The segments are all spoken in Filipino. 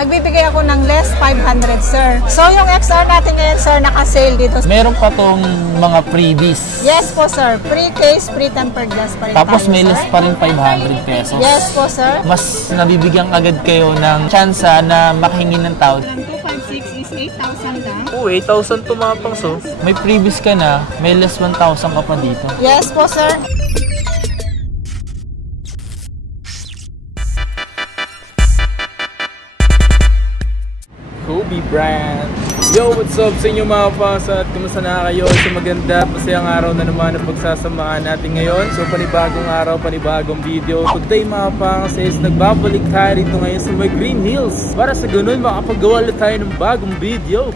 Nagbibigay ako ng less 500, sir. So, yung XR natin ngayon, sir, naka-sale dito. Meron pa tong mga freebies. Yes po, sir. Free case, free tempered glass pa rin. Tapos tayo, may less sir. pa rin 500 pesos. Yes po, sir. Mas nabibigyan agad kayo ng tsansa na makahingi ng tawad. 256 is 8,000 lang. Oo, 8,000 tumapang so. May freebies ka na, may less 1,000 ka pa dito. Yes po, sir. Kobe brand. Yo, what's up sa inyo mga paps at kumusta na kayo? So maganda, masayang araw na naman ang pagsasamahan natin ngayon. So panibagong araw, panibagong video. Today mga paps is nagbabalik tayo rito ngayon sa may Green Hills para sa ganun makapagawa ulit tayo ng bagong video.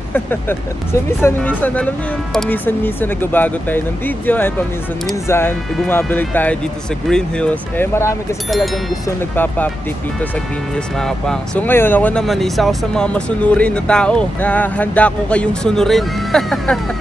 So minsan-minsan, alam niyo yun, paminsan-minsan nagbabago tayo ng video ay paminsan-minsan bumabalik tayo dito sa Green Hills. Eh marami kasi talagang gusto nagpapa-update dito sa Green Hills mga paps. So ngayon ako naman isa ako sa mga masunurin na tao na handa ko kayong sunurin.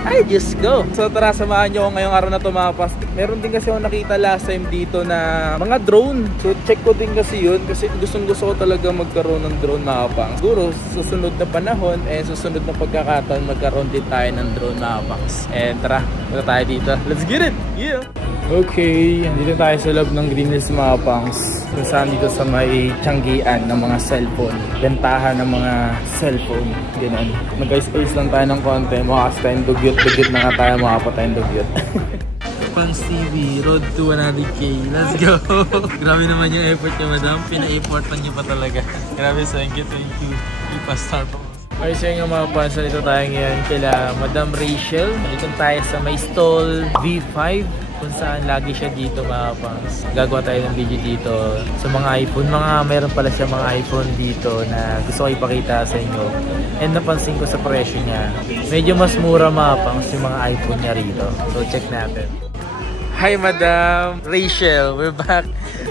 Ay, just go! So tara, samahan nyo ako ngayong araw na to mga paps. Meron din kasi ako nakita last time dito na mga drone. So check ko din kasi yun kasi gusto ko talaga magkaroon ng drone mga paps. Siguro susunod na panahon susunod na pagkakataon magkaroon din tayo ng drone mga paps. And tara, punta tayo dito. Let's get it! Yeah! Okay, dito tayo sa loob ng Green Hills mga paps. Kung saan dito sa may tiyanggian ng mga cellphone. Bentahan ng mga cellphone. Ganun. Mag-ice lang tayo ng konti. Makakas tayong dugyot na nga tayo makapatayong dugyot. Pans TV, road to 100K. Let's go! Grabe naman yung effort niyo, madam. Pina-effortan niyo pa talaga. Grabe, thank you. Ipa-star po. Okay, so yung mga fans, dito tayo ngayon kila Madam Rachel. Dito tayo sa may stall V5 kung saan lagi siya dito mga fans. Gagawa tayo ng video dito sa mga iPhone. Meron pala siya mga iPhone dito na gusto ko ipakita sa inyo. And napansin ko sa presyo niya, medyo mas mura mga fans yung mga iPhone niya rito. So check natin. Hi Madam Rachel, we're back.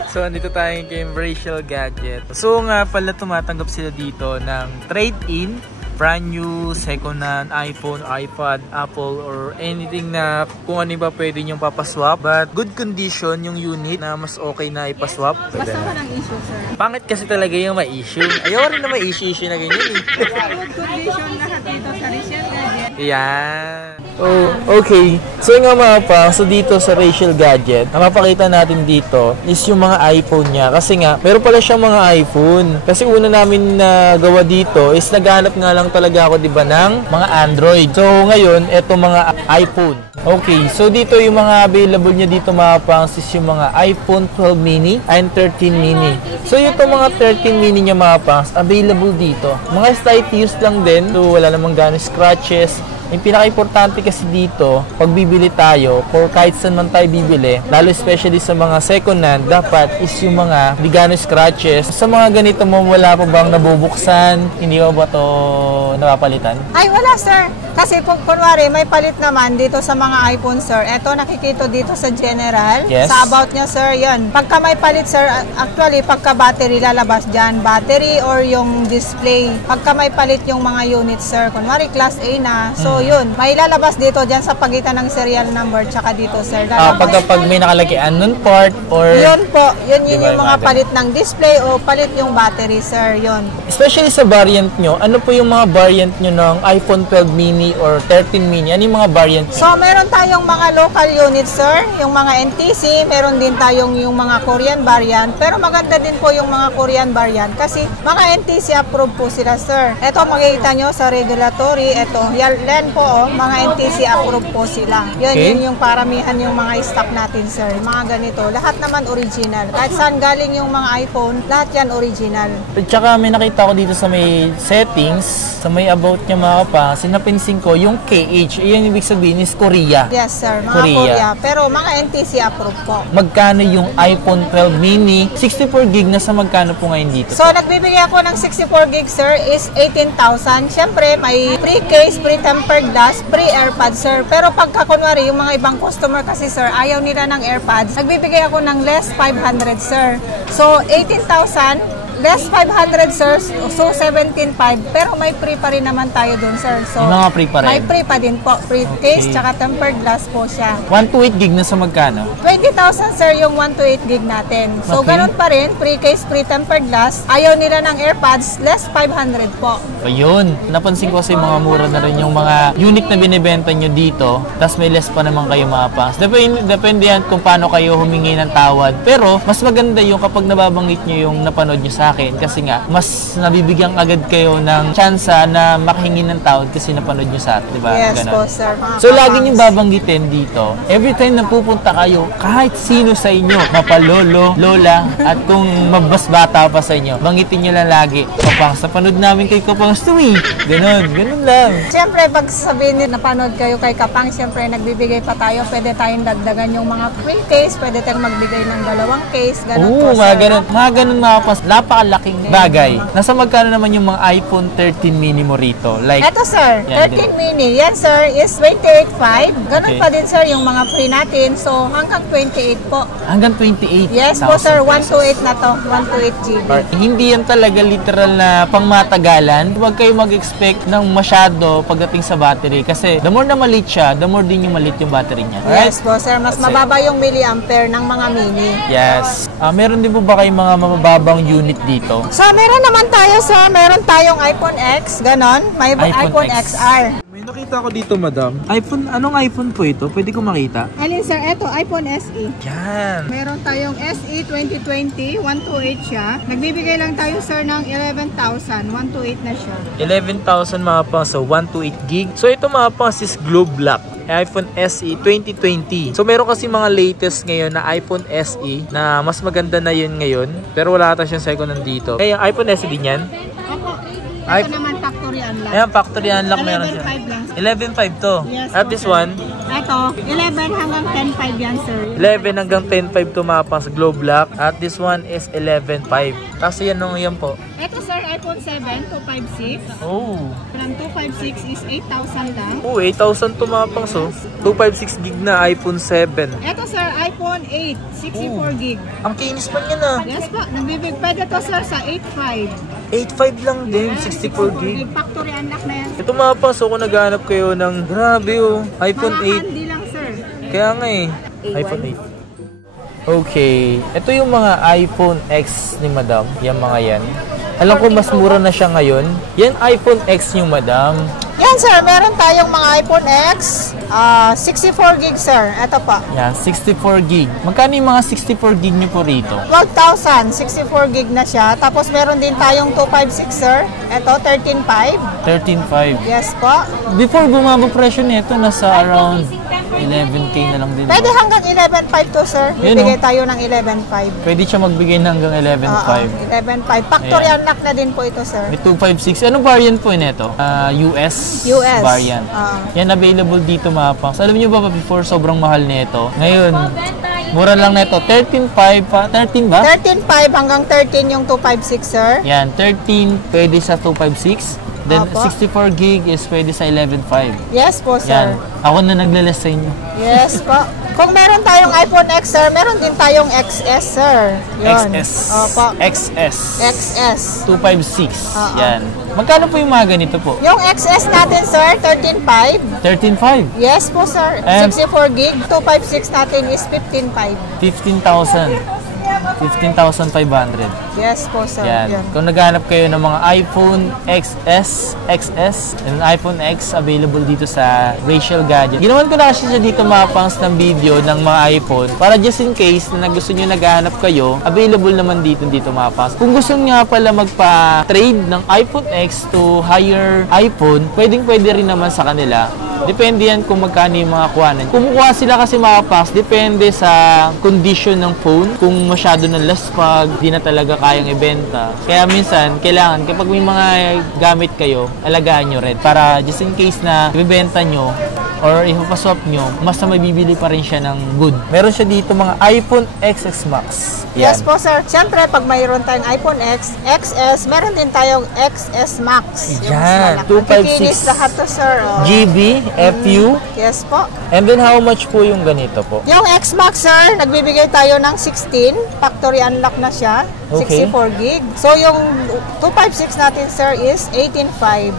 So andito tayo kay Rachel Gadget. So nga pala tumatanggap sila dito ng trade-in, brand new, second hand iPhone, iPad, Apple, or anything na kung ano ba pwede nyong papaswap. But good condition yung unit na mas okay na ipaswap. Basta walang issue, sir. Pangit kasi talaga yung may issue. Ayaw rin na may issue na ganyan eh. Good condition lahat dito sa Rachel Gadget. Yan. Oh, okay. So nga mga pa, so dito sa Rachel Gadget, ang mapakita natin dito is yung mga iPhone niya. Kasi nga, meron pala siyang mga iPhone. Kasi una namin na gawa dito is naghanap nga lang talaga ako, diba, ng mga Android. So ngayon, eto mga iPhone. Okay, so dito yung mga available niya dito mga pangs is yung mga iPhone 12 mini and 13 mini. So yung mga 13 mini niya mga pangs, available dito. Mga slight use lang din, so wala namang gano'ng scratches. Yung pinaka-importante kasi dito, pag bibili tayo, or kahit saan man tayo bibili, lalo especially sa mga second hand, dapat is yung mga di gano'ng scratches. Sa mga ganito mo, wala pa bang nabubuksan? Hindi ba to napapalitan? Ay, wala, sir. Kasi kunwari, may palit naman dito sa mga iPhone, sir. Ito, nakikita dito sa general. Yes. Sa about niya, sir, yan. Pagka may palit, sir, actually, pagka battery, lalabas dyan. Battery or yung display. Pagka may palit yung mga units, sir. Kunwari, class A na. So, yun. May lalabas dito dyan sa pagitan ng serial number tsaka dito, sir. Pag may nakalagay unknown part or... Yun po. Yun Diba yung mga palit ng display o palit yung battery, sir. Yun. Especially sa variant nyo, ano po yung mga variant nyo ng iPhone 12 mini or 13 mini? Ano yung mga variant nyo? So, meron tayong mga local units, sir. Yung mga NTC, meron din tayong yung mga Korean variant. Pero maganda din po yung mga Korean variant kasi mga NTC approved po sila, sir. Ito, makikita nyo sa regulatory. Ito, yan po, mga NTC approved po sila. Yun, okay. Yun yung paramihan yung mga stock natin, sir. Mga ganito. Lahat naman original. Kahit saan galing yung mga iPhone, lahat yan original. At saka may nakita ko dito sa may settings, sa may about niya mga pa, sinapansin ko yung KH. Iyan ibig sabihin is Korea. Yes, sir. Mga Korea. Pero mga NTC approved po. Magkano yung iPhone 12 mini? 64 gig na sa magkano po ngayon dito? So, nagbibigay ako ng 64 gig, sir, is 18,000. Siyempre, may free case, free tempered glass, free AirPods, sir. Pero pagka kunwari, yung mga ibang customer kasi, sir, ayaw nila ng AirPods, nagbibigay ako ng less 500, sir. So, 18,000 Less 500 sir, so 17.5 pero may free pa rin naman tayo dun sir. So, May mga free pa rin? May free pa din po. Free case Okay. tsaka tempered glass po siya. 1 to 8 gig na sa magkano? 20,000 sir yung 1 to 8 gig natin. So Okay. ganun pa rin, free case, free tempered glass. Ayaw nila ng AirPods, less 500 po. Ayun, napansin ko kasi mga mura na rin yung mga unit na binibenta nyo dito, tapos may less pa naman kayo mga pangs. Depende yan kung paano kayo humingi ng tawad. Pero mas maganda yung kapag nababanggit nyo yung napanood nyo sa akin kasi nga, mas nabibigyan agad kayo ng tsansa na makahingi ng tawad kasi napanood nyo sa atin, di ba? Yes Ganon. po sir. Mga So, lagi kapangs. nyo babanggitin dito, every time na pupunta kayo, kahit sino sa inyo, mapalolo, lola, at kung mabas bata pa sa inyo, banggitin nyo lang lagi, Kapangs, napanood namin kay Kapangs to eh. Ganun lang. Siyempre, pag sabihin nila napanood kayo kay Kapang, siyempre nagbibigay pa tayo. Pwede tayong dagdagan yung mga free case, pwede tayong magbigay ng 2 case, ganun po Oo, sir. mga ganun mga Kapangs, napakalaking bagay. Nasa magkano naman yung mga iPhone 13 mini mo rito? Like, Eto sir, Yan 13 mini. Yan sir is 28.5. Ganun Okay. pa din sir yung mga free natin. So hanggang 28 po. hanggang 28. Yes po sir, 128 na to. 128 GB. Hindi yan talaga literal na pangmatagalan. Huwag kayo mag-expect ng masyado pagdating sa battery. Kasi the more na maliit siya, the more din yung maliit yung battery niya. Alright? Yes po sir, mas mababa yung milliampere ng mga mini. Yes. Meron din po ba kayong mga mababang unit dito? So meron naman tayo sir, meron tayong iPhone X, ganon. May iPhone iPhone X. XR. May nakita ko dito, madam. Anong iPhone po ito? Pwede ko makita? Alin sir, eto iPhone SE. Yan. Meron tayong SE 2020, 128 siya. Nagbibigay lang tayo sir ng 11,000, 128 na siya. 11,000 mga pang, so 128 gig. So ito mga pang is Globe Black. iPhone SE 2020. So meron kasi mga latest ngayon na iPhone SE na mas maganda na yun ngayon. Pero wala ata siyang second nandito. Yung iPhone SE din yan? Opo, Ay- ito naman factory unlock. Ayan, factory unlock meron siya. 11.5 lang. 11.5 to. Yes, At po, this sir. one, Ito, 11 hanggang 10.5 yan sir. 11 hanggang 10.5 to mga pang sa Globe Black. At this one is 11.5. Kasi yan po. Ito sir, iPhone 7, 256. Oh. From 256 is 8,000 lang. Oh, 8,000 to mga pang, so 256 gig na iPhone 7. Ito sir, iPhone 8, 64 gig. Ang kinis pa niya na. Yes po, nagbibig pwede to sir sa 8.5. 8.5 lang din, 64 gig. Factory unlock na yan. Ito mga pang, so kung naghahanap kayo ng grabe oh, iPhone Mga 8. handy lang sir. Kaya nga eh, iPhone 8. Okay, ito yung mga iPhone X ni Madam, yung mga yan. Alam ko mas mura na siya ngayon. Yan iPhone X yung Madam. Yan sir, meron tayong mga iPhone X, 64 gig sir. Ito pa. Yan, 64 gig. Magkano yung mga 64 gig nyo po rito? 12,000, 64 gig na siya. Tapos meron din tayong 256 sir. Ito, 13.5. 13.5. Yes po. Before bumaba presyo nito, nasa around 11K na lang din. Pwede hanggang 11.5 to sir. Yun, Bibigay oh. tayo ng 11.5. Pwede siya magbigay ng hanggang 11.5. 11.5. Factory Ayan. unlock na din po ito sir. May 256. Anong variant po nito? US US. variant. Yan available dito mga pangs. Alam niyo ba before sobrang mahal nito? Ngayon, mura lang nito. 13.5 pa. 13 ba? 13.5 hanggang 13 yung 256 sir. Yan, 13 pwede sa 256. Then Apo. 64 gig is pwede sa 11.5. Yes po Yan. sir. Ako na naglalas sa inyo. Yes po. Kung meron tayong iPhone X sir, meron din tayong XS sir. Yun. XS. Opo. XS. XS. 256. Oo. Yan. Magkano po yung mga ganito po? Yung XS natin sir, 13.5. 13.5. Yes po sir. And- 64 gig, 256 natin is 15.5. 15,000. 15,500. Yes po sir. Yan. Yan. Kung naghanap kayo ng mga iPhone XS, and iPhone X available dito sa Rachel Gadget. Ginawan ko na kasi siya dito mga pangs ng video ng mga iPhone para just in case na gusto nyo naghahanap kayo, available naman dito mga pangs. Kung gusto nyo nga pala magpa-trade ng iPhone X to higher iPhone, pwede rin naman sa kanila. Depende yan kung magkano yung mga kuhanan. Kumukuha sila kasi mga packs, depende sa condition ng phone. Kung masyado na last pag di na talaga kayang ibenta. Kaya minsan, kailangan kapag may mga gamit kayo, alagaan nyo rin. Para just in case na ibibenta nyo, or ipapaswap nyo, mas na mabibili pa rin siya ng good. Meron siya dito mga iPhone XS Max. Yan. Yes po, sir. Siyempre, pag mayroon tayong iPhone X, XS, meron din tayong XS Max. Yan, 256 Makikinis lahat to, sir. Oh. GB, FU. Yes po. And then how much po yung ganito po? Yung X Max, sir, nagbibigay tayo ng 16. Factory unlock na siya. Okay. 64 gig. So, yung 256 natin, sir, is 18.5.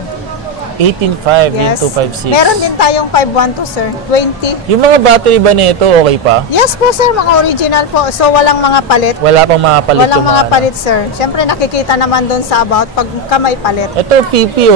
18.5 Yes. yung 256. Meron din tayong 512, sir. 20. Yung mga battery ba nito, okay pa? Yes po, sir. Mga original po. So, walang mga palit. Wala pang mga palit Walang yung mga ano. palit, sir. Siyempre, nakikita naman doon sa about pag may palit. Ito, PP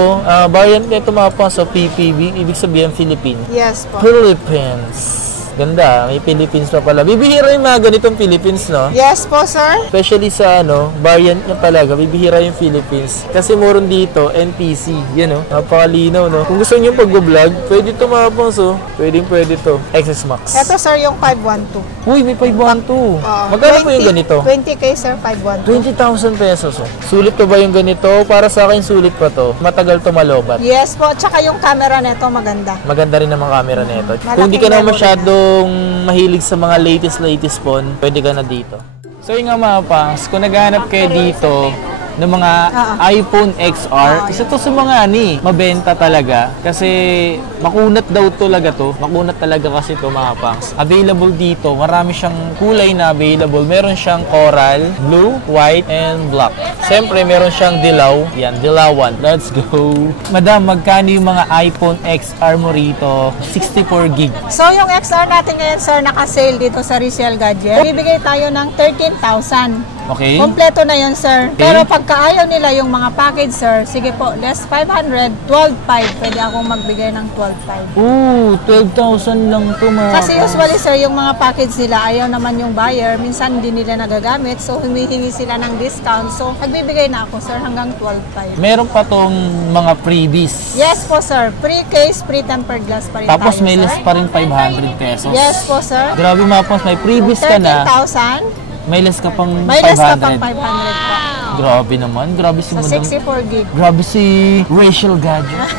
variant nito mga pang sa PPB, ibig sabihin Philippines. Yes po. Philippines. Ganda, may Philippines pa pala. Bibihira yung mga ganitong Philippines, no? Yes po, sir. Especially sa variant niya talaga, bibihira yung Philippines. Kasi meron dito, NTC. Yan, no? Napakalinaw, no? Kung gusto niyo pag-vlog, pwede ito mga pangs, oh. Pwede to. XS Max. Ito, sir, yung 512. Uy, may 512. Oo. Magkano po yung ganito? 20K, sir, 512. 20,000 pesos, oh. Sulit pa ba yung ganito? Para sa akin, sulit pa to. Matagal to malobat. Yes po. Tsaka yung camera nito, maganda. Maganda rin ang camera nito. Malaking Kung di ka na memory masyadong mahilig sa mga latest phone, pwede ka na dito. So yung nga mga pangs, kung naghahanap kayo dito ng mga iPhone XR, isa to sa mga mabenta talaga kasi makunat daw talaga to. Makunat talaga kasi to mga pangs. Available dito, marami siyang kulay na available. Meron siyang coral, blue, white, and black. Siyempre, meron siyang dilaw. Yan, dilawan. Let's go. Madam, magkano yung mga iPhone XR mo rito? 64 gig. So, yung XR natin ngayon, sir, naka-sale dito sa Resale Gadget. Bibigay tayo ng 13,000. Okay? Kompleto na yun, sir. Pero pagka ayaw nila yung mga package, sir, sige po, less 500, 12,500. Pwede akong magbigay ng 12,500. Ooh, 12,000 lang to mga Kasi pangs. usually, sir, yung mga package nila, ayaw naman yung buyer. Minsan hindi nila nagagamit. So, humihingi sila ng discount. So, nagbibigay na ako, sir, hanggang 12,500. Meron pa tong mga freebies. Yes po, sir. Free case, free tempered glass pa rin Tapos tayo, may sir. less pa rin 500 pesos. Yes po, sir. Grabe mga pangs, may freebies ka na. 13,000. May less ka pang 500. May less ka pang 500 pa. Grabe naman. Grabe si Sa Madam. 64 gig. Grabe si Rachel Gadget.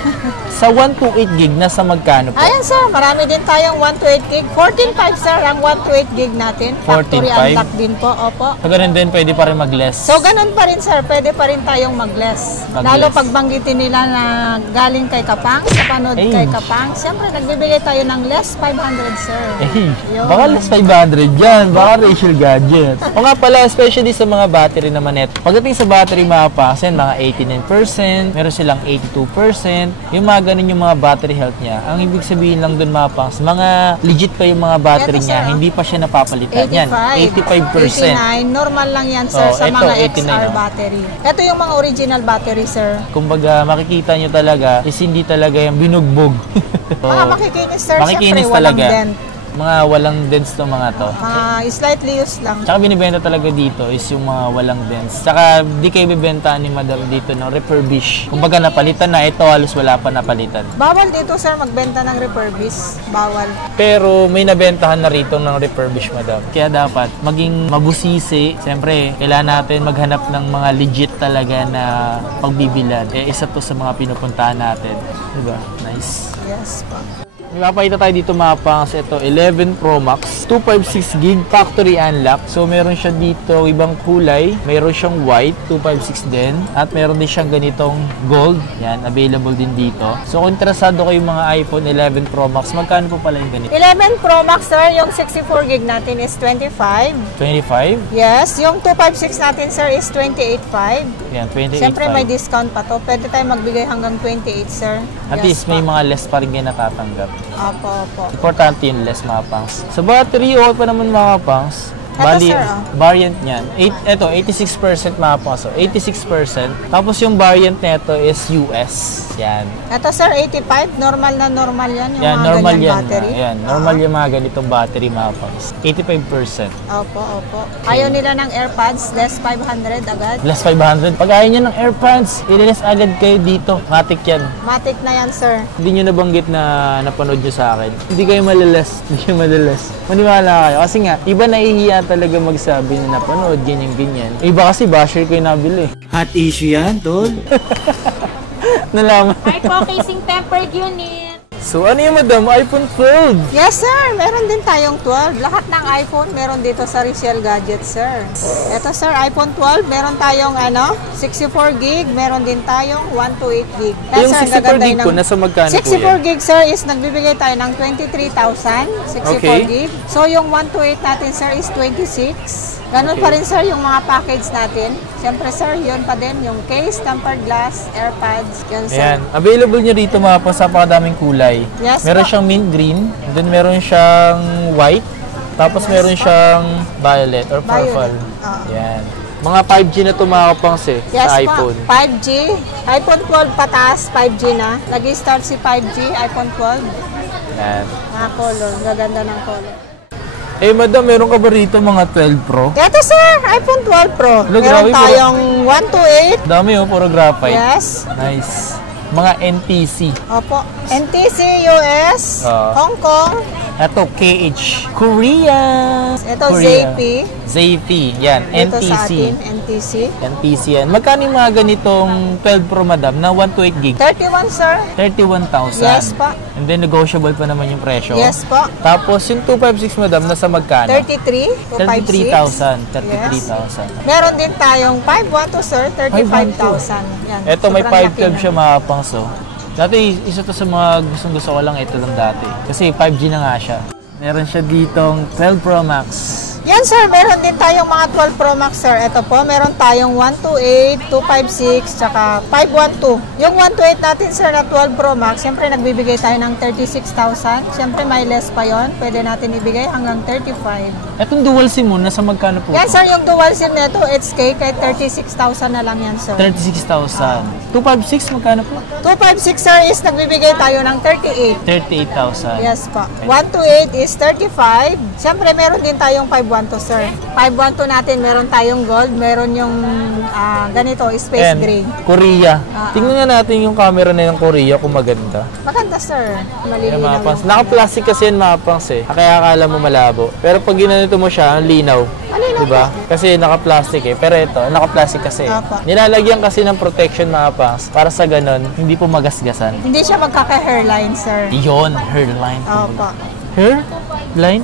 Sa 128 gig, nasa magkano po? Ayan, sir. Marami din tayong 128 gig. 14.5, sir, ang 128 gig natin. 14.5? Factory unlock din po. Opo. So, ganun din, pwede pa rin mag-less. So, ganun pa rin, sir. Pwede pa rin tayong mag-less. Mag-less. Lalo pag banggitin nila na galing kay Kapang, sa panood Ay. kay Kapang, siyempre, nagbibigay tayo ng less 500, sir. Eh, baka less 500 yan. Baka Rachel Gadget. O nga pala, especially sa mga battery naman ito. Pagdating sa battery mga pangs, yan, mga 89%, meron silang 82%. Yung mga ganun yung mga battery health niya. Ang ibig sabihin lang dun mga pangs, mga legit pa yung mga battery Ito, niya, sir, hindi pa siya napapalitan. Yan, 85%. 89, normal lang yan, sir, Oh, sa ito, mga 89, XR oh. battery. Ito yung mga original battery, sir. Kumbaga, makikita nyo talaga is hindi talaga yung binugbog. Mga makikinis, sir, makikinis siyempre, walang talaga. dent. Mga walang dents to mga to. Mga slightly used lang. Tsaka binibenta talaga dito is yung mga walang dents. Tsaka di kayo bibenta ni Madam dito ng refurbish. Kumbaga napalitan na, ito halos wala pa napalitan. Bawal dito, sir, magbenta ng refurbish. Bawal. Pero may nabentahan na rito ng refurbish, Madam. Kaya dapat maging mabusisi. Siyempre, kailangan natin maghanap ng mga legit talaga na pagbibilan. Isa to sa mga pinupuntahan natin. Diba? Nice. Yes po. May mapakita tayo dito mga pangs. Ito, 11 Pro Max, 256 gig factory unlock. So, meron siya dito ibang kulay. Meron siyang white, 256 din. At meron din siyang ganitong gold. Yan, available din dito. So, kung interesado kayo mga iPhone 11 Pro Max, magkano po pala yung ganito? 11 Pro Max, sir, yung 64 gig natin is 25. 25? Yes, yung 256 natin, sir, is 28.5. Yan, 28.5. Siyempre, may discount pa to. Pwede tayo magbigay hanggang 28, sir. At least Yes, may po. mga less pa rin kayo natatanggap. Opo, opo. Importante yung less mga pangs. Sa battery, okay pa naman mga pangs. Ito, Bali, sir, variant niyan. Ito, 86% mga pangs. So, 86%. Tapos yung variant nito is US. Yan. Ito, sir, 85. Normal na normal yan. Yung Yan, mga normal ganyan yan. battery. Yan, normal yung mga ganitong battery mga pangs. 85%. Opo, opo. Ayaw nila ng AirPods, less 500 agad. Plus 500. Pag ayaw nyo ng AirPods, ililis agad kayo dito. Matik yan. Matic na yan, sir. Hindi nyo nabanggit na napanood nyo sa akin. Hindi kayo malilas. Hindi kayo malilas. Maniwala kayo. Kasi nga, iba nahihiya talaga magsabi na napanood, ganyan-ganyan. Iba kasi basher ko yung nabili. Hot issue yan, tol. Nalaman. Ay po, casing tempered unit. So ano yung madam? iPhone 12? Yes, sir. Meron din tayong 12. Lahat ng iPhone meron dito sa Rachel Gadgets, sir. Ito, sir, iPhone 12. Meron tayong 64 gig. Meron din tayong 128 gig. Yan, Yung sir, 64 gaganda gig ng- po, nasa magkano po 64 yan? gig, sir, is nagbibigay tayo ng 23,000. 64 Okay. gig. So, yung 128 natin, sir, is 26. Ganun Okay. pa rin, sir, yung mga package natin. Siyempre, sir, yun pa din. Yung case, tempered glass, AirPods. Yun, sir. Ayan. Available nyo dito mga pa sa napakadaming kulay. Yes, Meron po. siyang mint green, and then meron siyang white, tapos meron siyang violet or purple. Oo. Ayan. Mga 5G na ito mga kapangs Yes sa po, iPhone. 5G. iPhone 12 pataas, 5G na. Nag-start si 5G, iPhone 12. Ayan. Mga color, gaganda ng color. Eh madam, meron ka ba rito mga 12 Pro? Ito, sir, iPhone 12 Pro. Hello, Meron grabe, tayong 128. Dami puro graphite. Yes. Nice. Mga NTC. Opo. NTC, US, Hong Kong. Ito, KH. Korea. Ito, Korea. ZP. ZP. Yan, Dito sa NTC. atin, NTC. NTC yan. Magkano yung mga ganitong 12 Pro madam na 128 gig? 31, sir. 31,000. Yes po. And then negotiable pa naman yung presyo. Yes po. Tapos yung 256 madam, nasa magkano? 33, 256. 33,000. 33,000. Meron din tayong 512, sir, 35,000. Yan. Ito may Sobrang laki 512 na. siya mga pangso. Dati, isa to sa mga gustong-gusto ko lang, ito lang dati. Kasi 5G na nga siya. Meron siya ditong 12 Pro Max. Yan, sir, meron din tayong mga 12 Pro Max, sir. Ito po, meron tayong 128, 256, tsaka 512. Yung 128 natin, sir, na 12 Pro Max, siyempre nagbibigay tayo ng 36,000. Siyempre may less pa yon, pwede natin ibigay hanggang 35. Itong dual SIM mo, nasa magkano po? Yan, to? sir, yung dual SIM nito, HK, kahit 36,000 na lang yan, sir. 36,000. 256, magkano po? 256, sir, is nagbibigay tayo ng 38. 38,000. Yes po. 128 is 35. Siyempre, meron din tayong 512, sir. 512 natin, meron tayong gold, meron yung ganito, space And gray. Korea. Tingnan nga natin yung camera na yung Korea kung maganda. Maganda, sir. Yan, Malilinaw mga pangs. yung- Naka-plastic kasi yan mga pangs Kaya akala mo malabo. Pero pag ginanito mo siya, ang linaw. Malinaw Diba? Kasi naka-plastic Pero ito, naka-plastic kasi. Apa. Nilalagyan kasi ng protection mga pangs para sa ganun, hindi po magasgasan. Hindi siya magkaka-hairline, sir. Iyon, hairline. Opo. Hairline?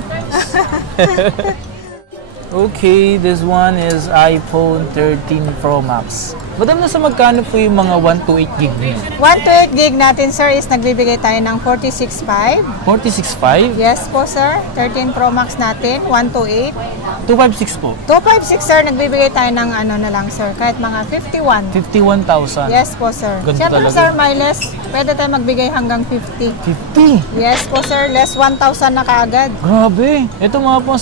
Okay, this one is iPhone 13 Pro Max. Madam, nasa magkano po yung mga 128 gig niyo? 128 gig natin, sir, is nagbibigay tayo ng 46.5. 46.5? Yes po, sir. 13 Pro Max natin, 128. 256 po. 256, sir, nagbibigay tayo ng ano na lang, sir, kahit mga 51. 51,000. Yes po, sir. Ganda Siyempre, talaga. sir, may less. Pwede tayo magbigay hanggang 50. 50? Yes po, sir. Less 1,000 na kaagad. Grabe. Ito mga po,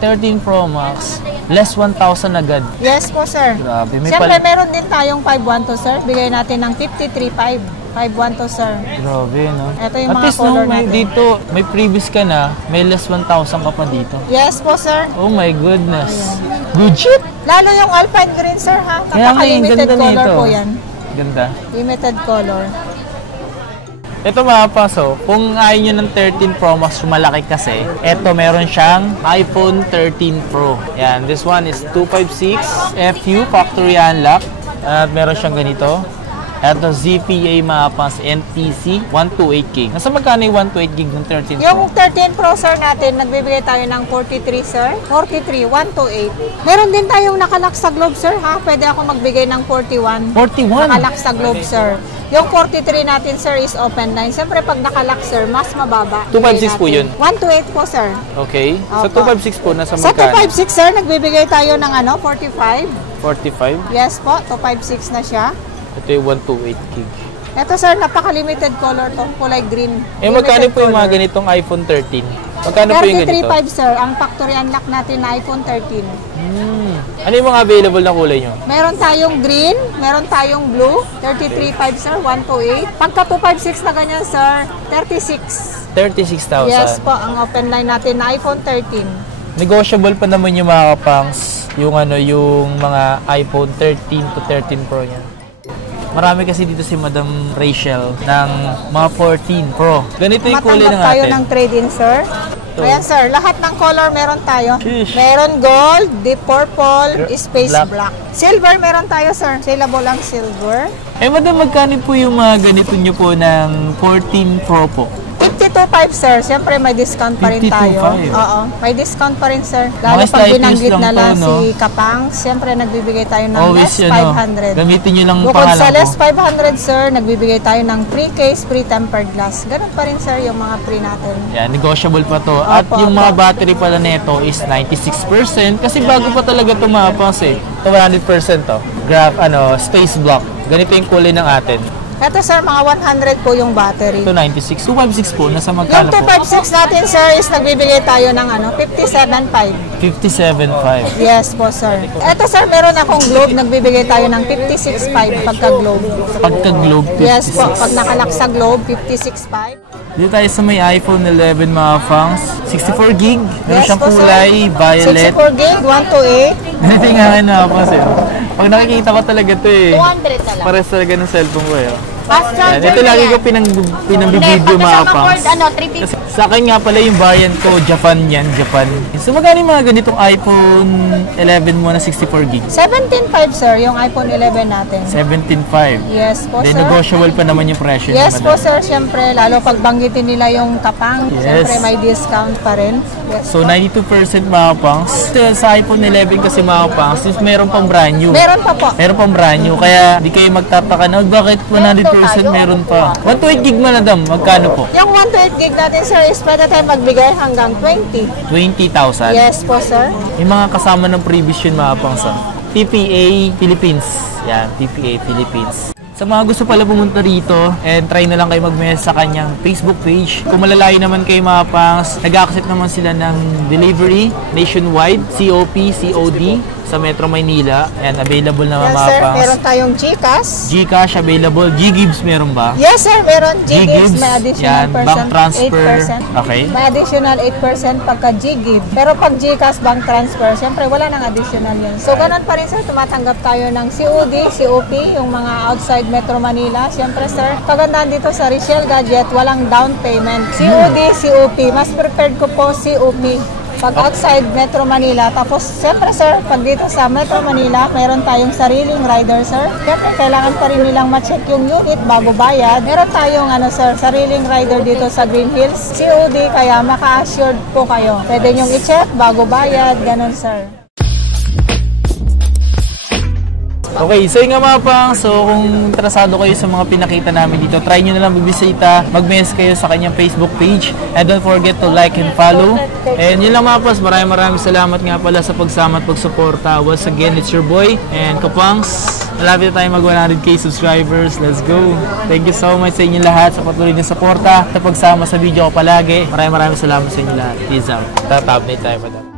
13 Pro Max. Less 1,000 agad. Yes po, sir. Grabe. May Siyempre, pal- meron din tayong 512, sir. Bigay natin ng 53.5. 512, sir. Grabe, no? Ito yung At mga least, color may natin. dito, may previous ka na, may less 1,000 ka pa dito. Yes po, sir. Oh my goodness. Good shit! Lalo yung Alpine Green, sir, ha? Kaya nga yung Napaka-limited ganda color nito. po yan. Ganda. Limited color. Ito mga paso, kung ayaw nyo ng 13 Pro Max, malaki kasi, ito meron siyang iPhone 13 Pro. Yan, this one is 256 FU Factory Unlock. At meron siyang ganito. Ito ZPA mga pas NTC 128 gig. Nasa magkano yung 128 gig ng 13 Pro? Yung 13 Pro, sir, natin, nagbibigay tayo ng 43, sir. 43, 128. Meron din tayong nakalock sa globe, sir, ha? Pwede ako magbigay ng 41. 41? Nakalock sa globe, sir. Yung 43 natin, sir, is open line. Siyempre, pag nakalock, sir, mas mababa. 256 po yun? 128 po, sir. Okay. Sa Opo. 256 po, nasa Sa magkano? 256, sir, nagbibigay tayo ng 45. 45? Yes po, 256 na siya. Ito yung 128 gig. Ito, sir, napaka-limited color to, kulay green. Eh, magkano Limited po yung mga color. ganitong iPhone 13? Magkano po yung ganito? 33.5, sir, ang factory unlock natin na iPhone 13. Ano yung mga available na kulay nyo? Meron tayong green, meron tayong blue, 33.5, sir, 128. Pagka 256 na ganyan, sir, 36. 36,000. Yes po, ang open line natin na iPhone 13. Negotiable pa naman yung mga kapangs, yung mga iPhone 13 to 13 Pro niya. Marami kasi dito si Madam Rachel ng mga 14 Pro. Ganito yung kulay Matanggap ng tayo atin. ng trade-in, sir. Ito. Ayan, sir, lahat ng color meron tayo. Sheesh. Meron gold, deep purple, space Black. black. Silver meron tayo, sir. Saleable ang silver. Eh, Madam, magkano po yung mga ganito nyo po ng 14 Pro po? Ito, 50-25 sir, siyempre may discount pa rin tayo. 50-25. Oo, may discount pa rin sir. Lalo Mga pag slight binanggit use na lang lang to, no? si Kapang, siyempre nagbibigay tayo ng Always less yun, 500. Gamitin nyo lang Bukod pangalan sa ko. less 500 sir, nagbibigay tayo ng free case, free tempered glass. Ganun pa rin sir yung mga free natin. Yan, negotiable pa to. At Opo, yung opo. mga battery pala nito is 96% kasi bago pa talaga tumapas eh. Ito 100% to. Space block. Ganito yung kulay ng atin. Ito sir, mga 100 po yung battery. Ito 96. 256 po. Nasa Yung magkano po? 256 natin sir is nagbibigay tayo ng 57.5. 57.5. Yes po sir. Ito sir, meron akong globe, nagbibigay tayo ng 56.5 pagka globe. Pagka globe, 56. Yes po, pag nakalak sa globe, 56.5. Dito tayo sa may iPhone 11 mga fangs. 64 gig. Meron Yes siyang po, sir. kulay, violet. 64 gig, 128. Ganito yung akin mga fangs eh. Pag nakikita ko talaga to eh. 200 na lang. Pares talaga ng cellphone ko eh. Fast Yan, charger ito na lagi yan. ko pinang-video mga Pagkasama fangs. cord, 350. Kasi sa akin nga pala yung variant ko, Japan yan, Japan. So magkano yung mga ganitong iPhone 11 mo na 64 gig? 17.5 sir, yung iPhone 11 natin. 17.5. Yes po Then sir. negotiable pa naman yung presyo. Yes naman po na. sir, syempre, lalo pag banggitin nila yung Kapang, Yes. syempre may discount pa rin. Yes. So 92% mga pangs. Sa iPhone 11 kasi mga pangs, is meron pang brand new. Meron pa po. Meron pang brand new, kaya di kayo magtataka na bakit 100% meron pa. 128 gig madam, magkano po? Yung 128 gig natin sir is pwede tayo magbigay hanggang 20. 20,000. Yes po sir. Yung mga kasama ng previous yun mga pangs. PPA Philippines. Yan, PPA Philippines. Sa mga gusto pala pumunta rito, and try na lang kayo mag-message sa kanyang Facebook page. Kung malalayo naman kayo mga pangs, nag-accept naman sila ng delivery nationwide, COP, COD sa Metro Maynila. And available naman Yes mga sir, pangs. meron tayong GCash. Gcash available. Ggibbs meron ba? Yes sir, meron Ggibbs, Ggibbs, may additional yan, bank transfer. 8%. Okay. May additional 8% pagka Ggibbs. Pero pag GCash bank transfer, syempre wala nang additional yun. So ganun pa rin sir, tumatanggap tayo ng COD, COP, yung mga outside Metro Manila. Syempre sir, kagandahan dito sa Rachel Gadget, walang down payment. COD, COP, mas prepared ko po COP. Pag outside Metro Manila, tapos siyempre sir, pag dito sa Metro Manila, meron tayong sariling rider sir. Siyempre, kailangan pa rin nilang ma-check yung unit bago bayad. Meron tayong sir, sariling rider dito sa Green Hills. COD, kaya maka-assured po kayo. Pwede nyong i-check bago bayad, ganun sir. Okay, so yung nga mga pang, so kung interesado kayo sa mga pinakita namin dito, try nyo na lang bibisita, mag-message kayo sa kanyang Facebook page, and don't forget to like and follow. And yun lang mga pangs, maraming salamat nga pala sa pagsama at pagsuporta. Once again, it's your boy, and Kapangs, malapit na tayo mag 100k subscribers, let's go! Thank you so much sa inyo lahat sa patuloy ng suporta, sa pagsama sa video ko palagi. Maraming salamat sa inyo lahat. Peace out. Tatap na tayo, madam.